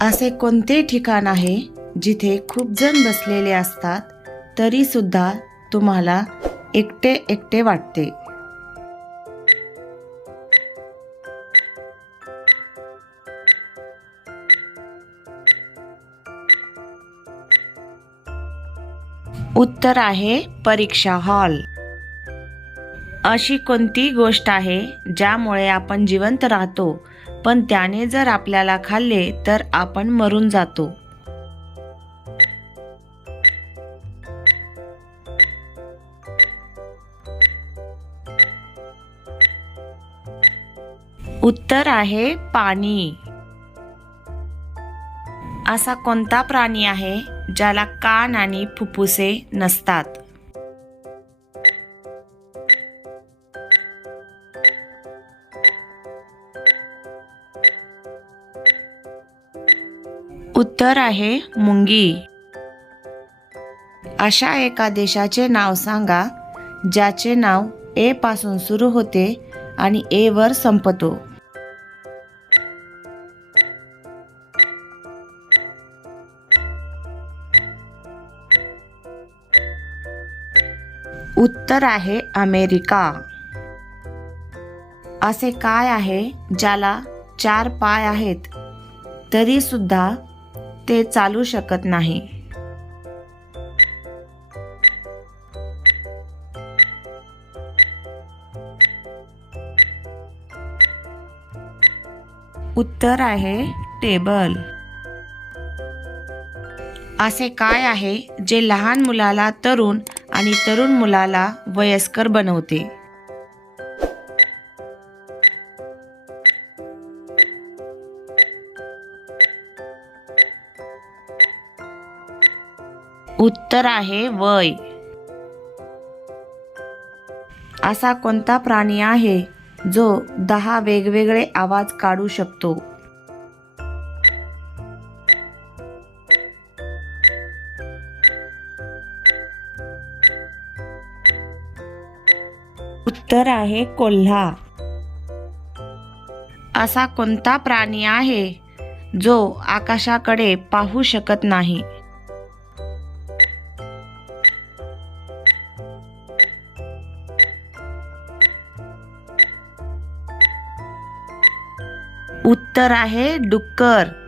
असे कोणते ठिकाण आहे जिथे खूप जण बसलेले असतात तरी सुद्धा तुम्हाला एकटे एकटे वाटते? उत्तर आहे परीक्षा हॉल. अशी कोणती गोष्ट आहे ज्यामुळे आपण जिवंत राहतो पण त्याने जर आपल्याला खाल्ले तर आपण मरून जातो? उत्तर आहे पाणी. असा कोणता प्राणी आहे ज्याला कान आणि फुफ्फुसे नसतात. उत्तर आहे मुंगी. अशा एका देशाचे नाव सांगा ज्याचे नाव ए पासून सुरू होते आणि ए वर संपतो. उत्तर आहे अमेरिका. असे काय आहे ज्याला चार पाय आहेत? तरी सुद्धा ते चालू शकत नाही. उत्तर आहे टेबल. असे काय आहे जे लहान मुलाला तरुण आणि तरुण मुलाला वयस्कर बनवते. उत्तर आहे वय. असा कोणता प्राणी आहे जो दहा वेगवेगळे आवाज काढू शकतो? उत्तर आहे कोल्हा. असा कोणता प्राणी आहे जो आकाशाकडे पाहू शकत नाही? उत्तर आहे डुक्कर.